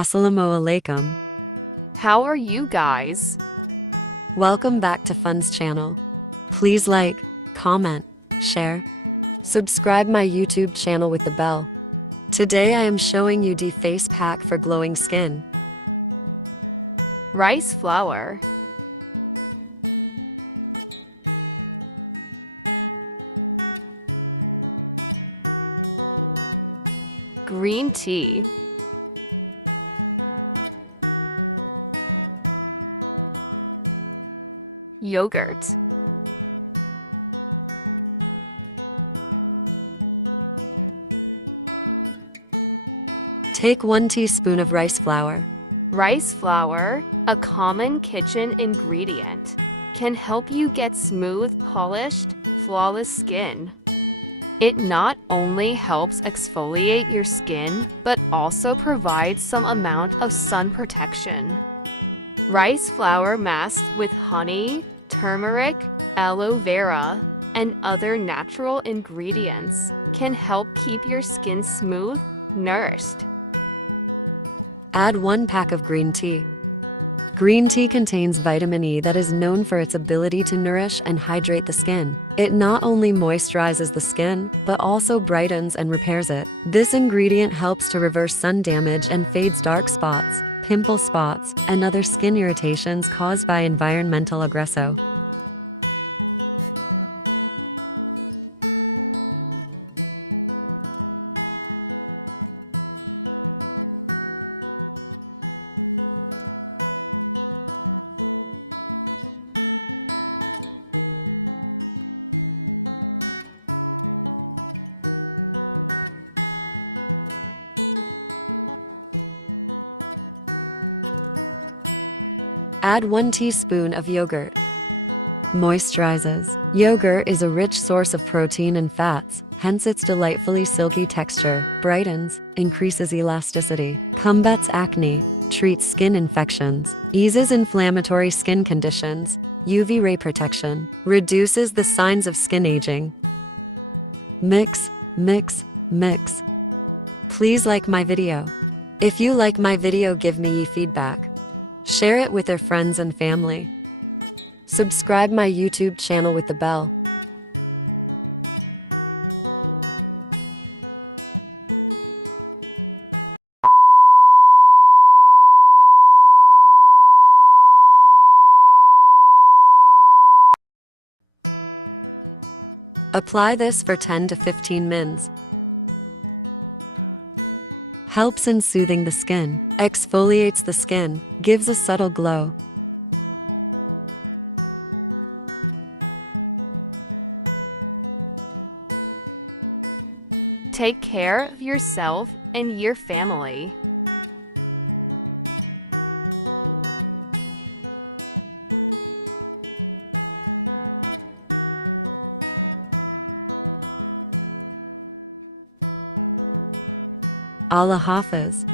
Assalamu alaikum. How are you guys? Welcome back to Fun's channel. Please like, comment, share, subscribe my YouTube channel with the bell. Today I am showing you the face pack for glowing skin. Rice flour, green tea, yogurt, Take 1 teaspoon of rice flour. rice flour, a common kitchen ingredient, can help you get smooth, polished, flawless skin. It not only helps exfoliate your skin, but also provides some amount of sun protection. Rice flour masked with honey, turmeric, aloe vera, and other natural ingredients can help keep your skin smooth, nourished. Add 1 pack of green tea. Green tea contains vitamin E that is known for its ability to nourish and hydrate the skin. It not only moisturizes the skin, but also brightens and repairs it. This ingredient helps to reverse sun damage and fades dark spots, pimple spots, and other skin irritations caused by environmental aggresso. Add 1 teaspoon of yogurt. Moisturizes. Yogurt is a rich source of protein and fats, hence its delightfully silky texture, brightens, increases elasticity, combats acne, treats skin infections, eases inflammatory skin conditions, UV ray protection, reduces the signs of skin aging. Mix, mix, mix. Please like my video. If you like my video, give me feedback. Share it with your friends and family. Subscribe my YouTube channel with the bell. Apply this for 10 to 15 minutes. Helps in soothing the skin, exfoliates the skin, gives a subtle glow. Take care of yourself and your family. Allah Hafiz.